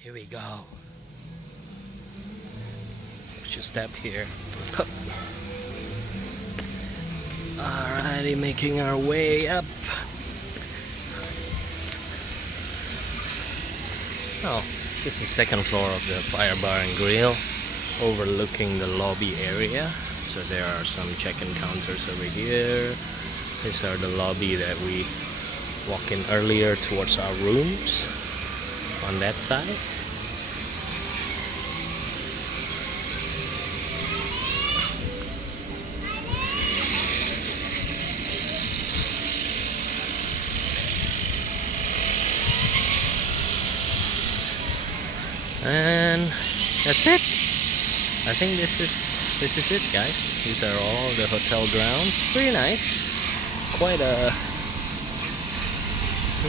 Here we go. Just step here. Alrighty, making our way up. Oh, this is second floor of the fire bar and grill, overlooking the lobby area. So there are some check-in counters over here. These are the lobby that we walk in earlier towards our rooms on that side. And that's it. I think this is it, guys. These are all the hotel grounds. Pretty nice. Quite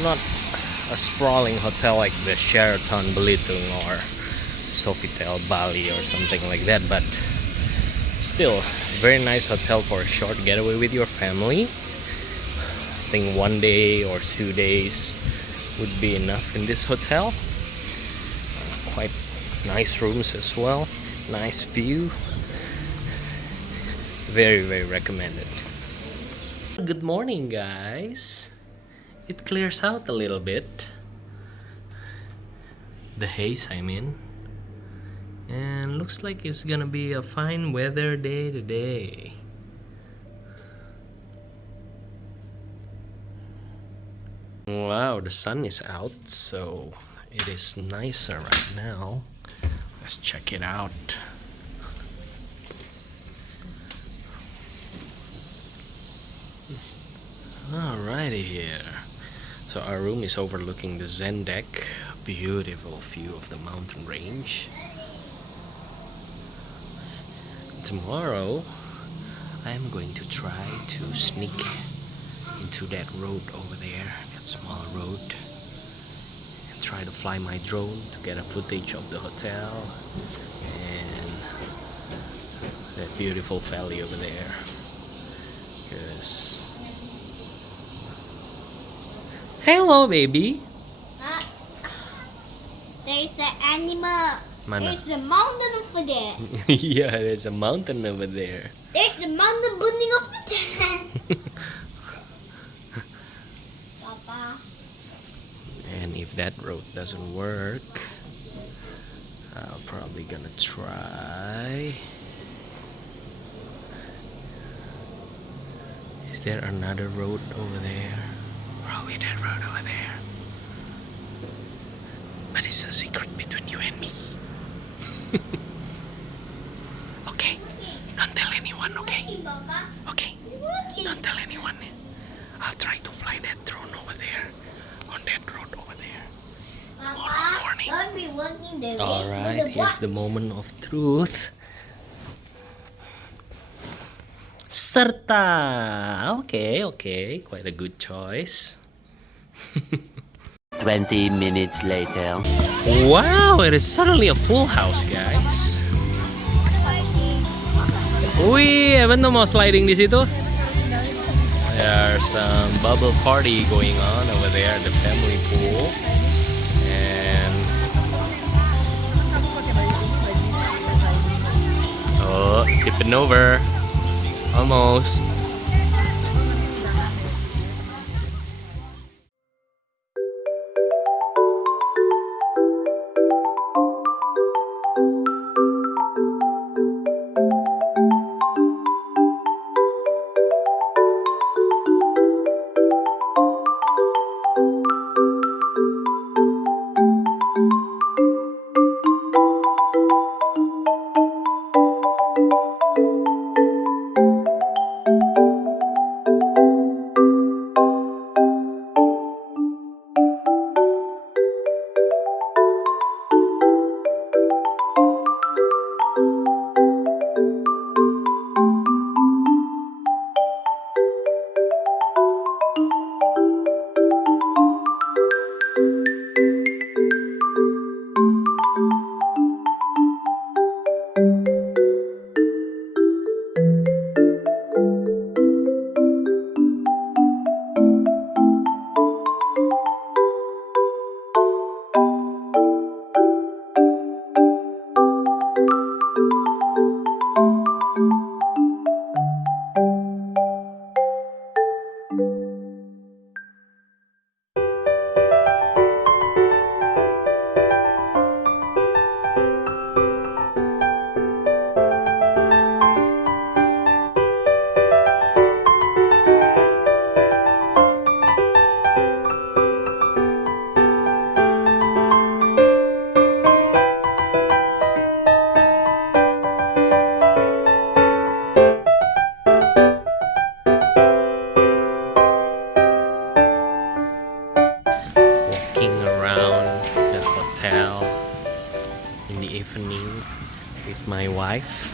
not a sprawling hotel like the Sheraton Belitung or Sofitel Bali or something like that, but still very nice hotel for a short getaway with your family. I think 1 day or 2 days would be enough in this hotel. Quite nice rooms as well, nice view. Very recommended. Good morning, guys. It clears out a little bit, the haze I mean, and looks like it's gonna be a fine weather day today. Wow, the sun is out, so it is nicer right now. Let's check it out. Alrighty here. So our room is overlooking the Zen deck. Beautiful view of the mountain range. Tomorrow I am going to try to sneak into that road over there, that small road, and try to fly my drone to get a footage of the hotel and that beautiful valley over there. Because hello, baby. There's an animal. Mana? There's a mountain over there. Yeah, there's a mountain over there. There's a mountain burning over there. Papa. And if that road doesn't work, I'm probably gonna try. Is there another road over there? Probably that road over there. But it's a secret between you and me. Okay, don't tell anyone, okay? Okay, don't tell anyone. I'll try to fly that drone over there, on that road over there, tomorrow morning. Don't be working the Alright, here's the moment of truth. Serta. Okay, quite a good choice. 20 minutes later. Wow, it is suddenly a full house, guys. Wih, Evan tuh mau sliding di situ. There's some bubble party going on over there at the family pool. And oh, tipping over. Almost. hotel in the evening with my wife,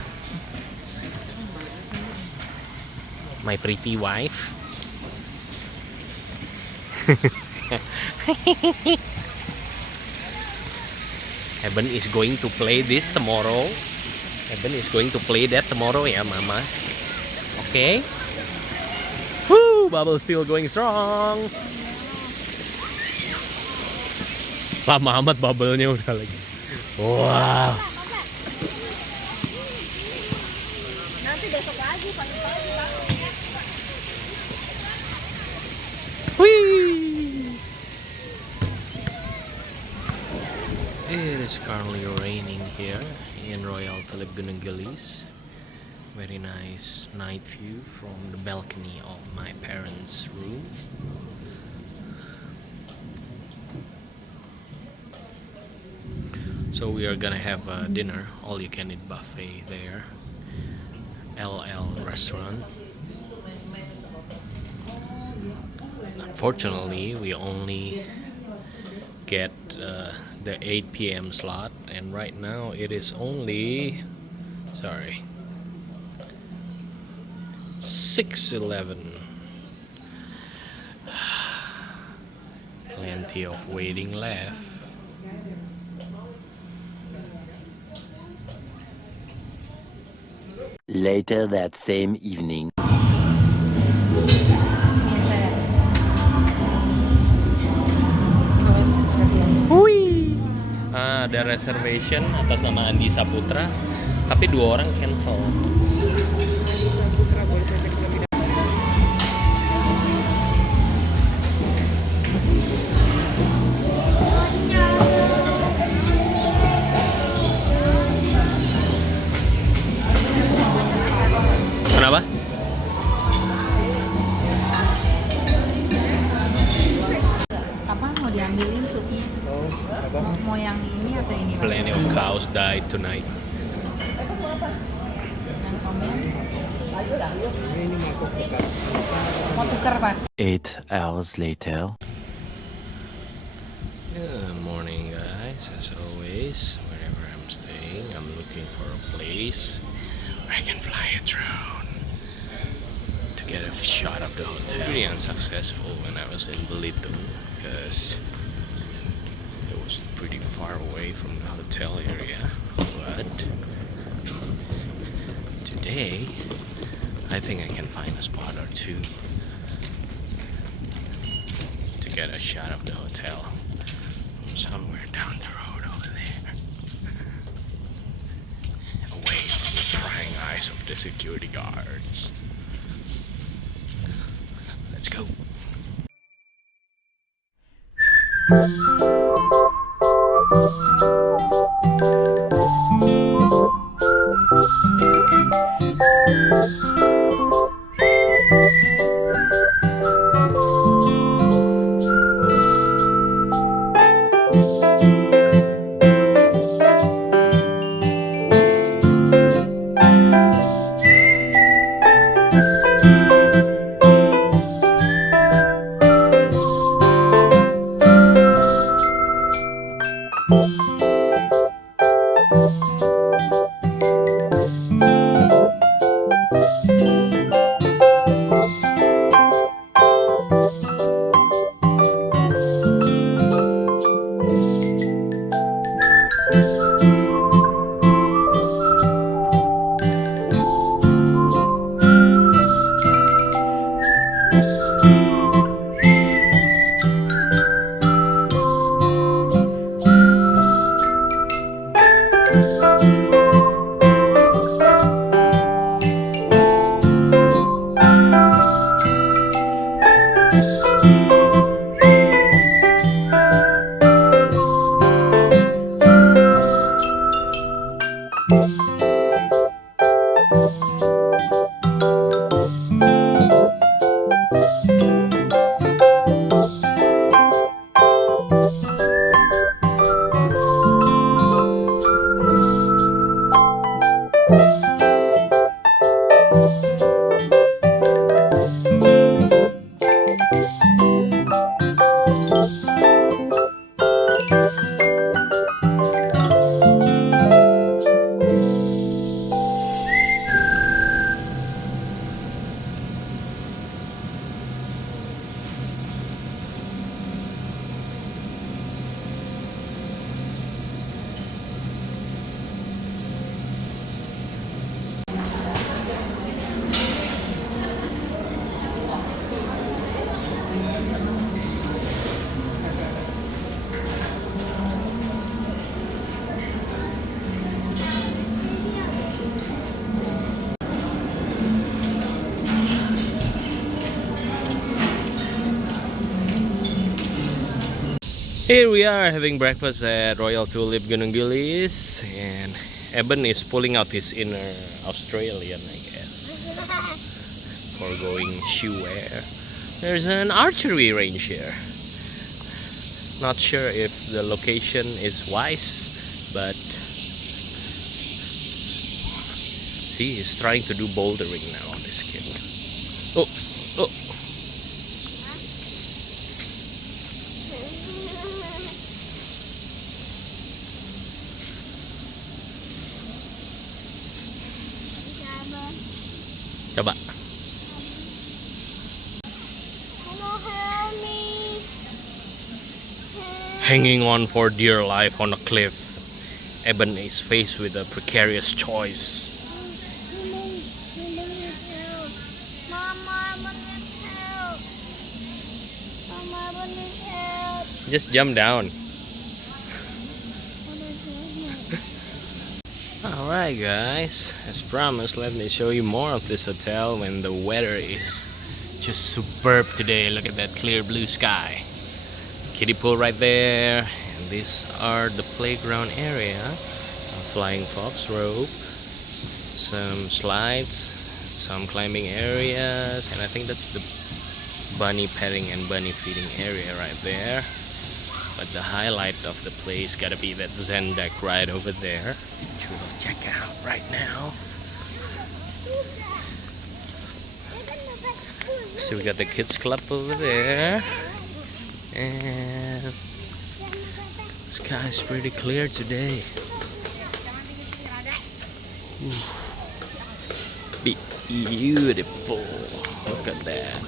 my pretty wife. Eben is going to play this tomorrow. Eben is going to play that tomorrow ya, Mama. Okay? Woo! Bubble still going strong. Lama amat bubble-nya udah lagi. Wow. Nanti besok lagi, pagi-pagi. Whee! It is currently raining here in Royal Tulip, Gunung Geulis. Very nice night view from the balcony of my parents' room. So we are gonna have a dinner, all you can eat buffet there. LL Restaurant. Unfortunately, we only get the 8 p.m. slot, and right now it is only 6:11. Plenty of waiting left. Later that same evening. Ada reservation atas nama Andi Saputra, tapi 2 orang cancel. Saputra boleh saya cek lebih dahulu. Kenapa? Apa mau diambilin supnya? Mau yang ini atau ini? Plenty of cows died tonight. Yang komen? Mau tuker Pak? 8 hours later. Good morning, guys. As always, wherever I'm staying, I'm looking for a place where I can fly a drone to get a shot of the hotel. Pretty unsuccessful when I was in Belitung because it was pretty far away from the hotel area. But today, I think I can find a spot or two to get a shot of the hotel somewhere down the road over there, away from the prying eyes of the security guards. Let's go. Here we are having breakfast at Royal Tulip Gunung Geulis, and Eben is pulling out his inner Australian, I guess, for going shoe wear. There's an archery range here. Not sure if the location is wise, but see, he's trying to do bouldering now, this kid. Oh, oh. Coba. Hanging on for dear life on a cliff, Eben is faced with a precarious choice. Just jump down. Alright guys, as promised, let me show you more of this hotel when the weather is just superb today. Look at that clear blue sky. Kiddie pool right there. And these are the playground area. A flying fox rope, some slides, some climbing areas, and I think that's the bunny petting and bunny feeding area right there. But the highlight of the place gotta be that Zen deck right over there, which we'll check out right now. So we got the kids club over there, and the sky's pretty clear today. Ooh. Beautiful. Look at that.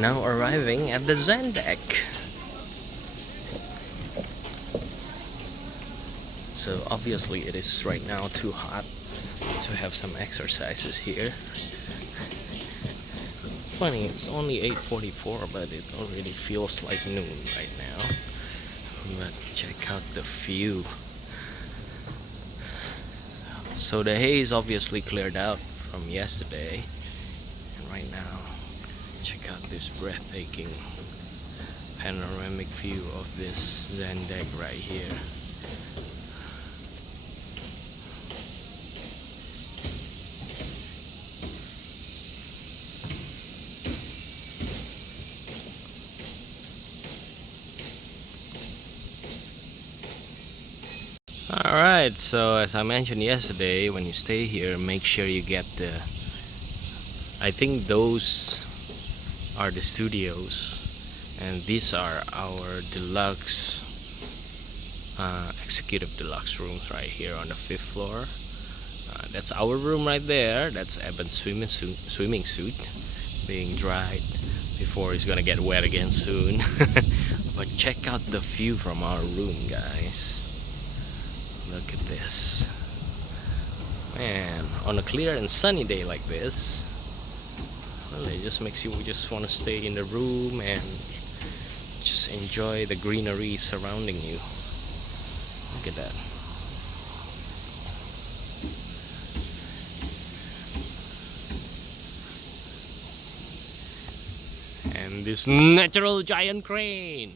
Now arriving at the Zen deck. So obviously it is right now too hot to have some exercises here. Funny, it's only 8:44, but it already feels like noon right now. But check out the view. So the haze obviously cleared out from yesterday, and right now check out this breathtaking panoramic view of this Zen deck right here. Alright, so as I mentioned yesterday, when you stay here, make sure you get the, I think those are the studios, and these are our deluxe executive deluxe rooms right here on the 5th floor. That's our room right there. That's Eben's swimming suit being dried before he's gonna get wet again soon. But check out the view from our room, guys. Look at this, man. On a clear and sunny day like this, well, it just makes you just want to stay in the room and just enjoy the greenery surrounding you. Look at that. And this natural giant crane.